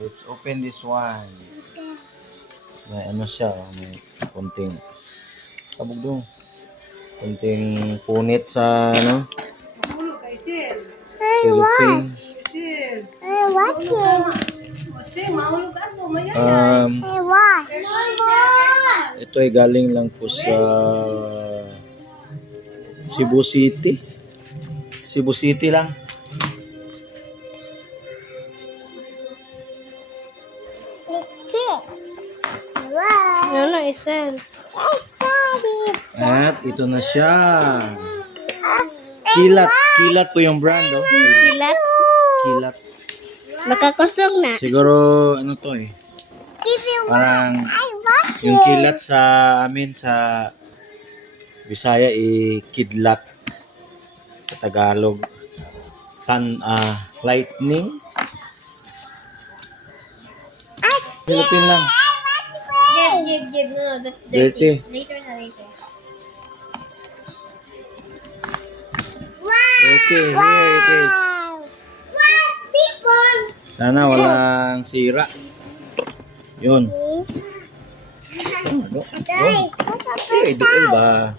Let's open this one. May ano siya, may konting kabog dong. Konting punit sa ano. Cellophane. Ito ay galing lang po sa Cebu City. Cebu City lang. Ano isel? At ito na siya. Kilat po yung brand, oh. Kilat? Kilat. Makakusog na. Siguro ano to eh. Parang yung kilat sa amin sa Bisaya kidlat sa Tagalog. Lightning. Philippine lang. Give. No, that's Dirty. Later na later. Okay, here it is. Sana walang sira. Yun. Eh, di ba?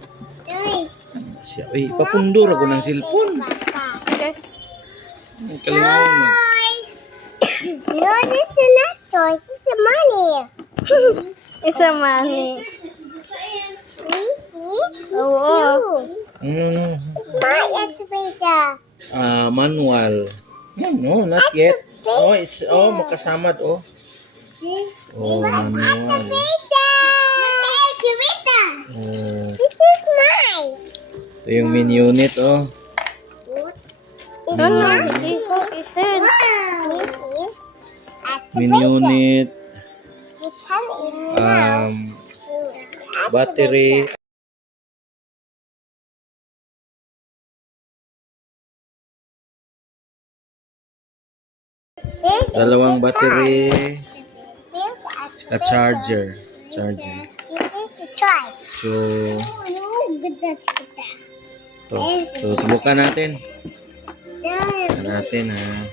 Siya, papundur ako ng cellphone. Kalingaw mo. No, this is not toys. It's a money. It's a money. Oh. No. It's my excavator. Manual. No, not yet. Oh, it's makasamad oh. Manual. Oh. This is mine. Ito yung main unit oh. This is Main unit. Battery. Dalawang battery. At charger. This is a charge. So, so subukan natin. Natin ha.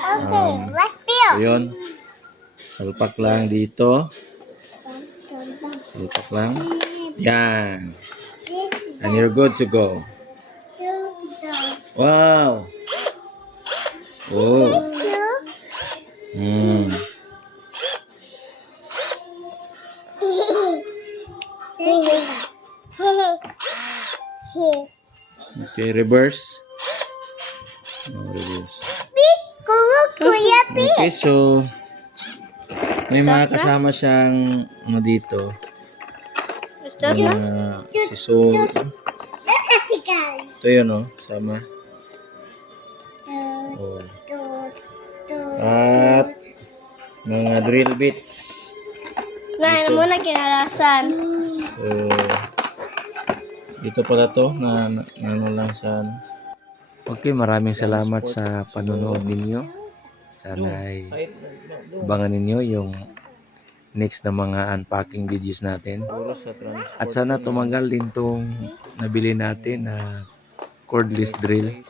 Okay, let's build. Ayun. Salpak lang dito. Salpak lang. Yan. And you're good to go. Wow. Oh. Okay, reverse. Reverse. Okay, so may mga kasama siyang ano dito. Siso. Ito yun, oh. Sama. Oh. At mga drill bits. Ngayon muna kinalasan. Dito pala to na ano lang sa ano. Okay, maraming salamat sa panonood ninyo. Sana ay abangan ninyo yung next na mga unpacking videos natin. At sana tumagal din tong nabili natin na cordless drill.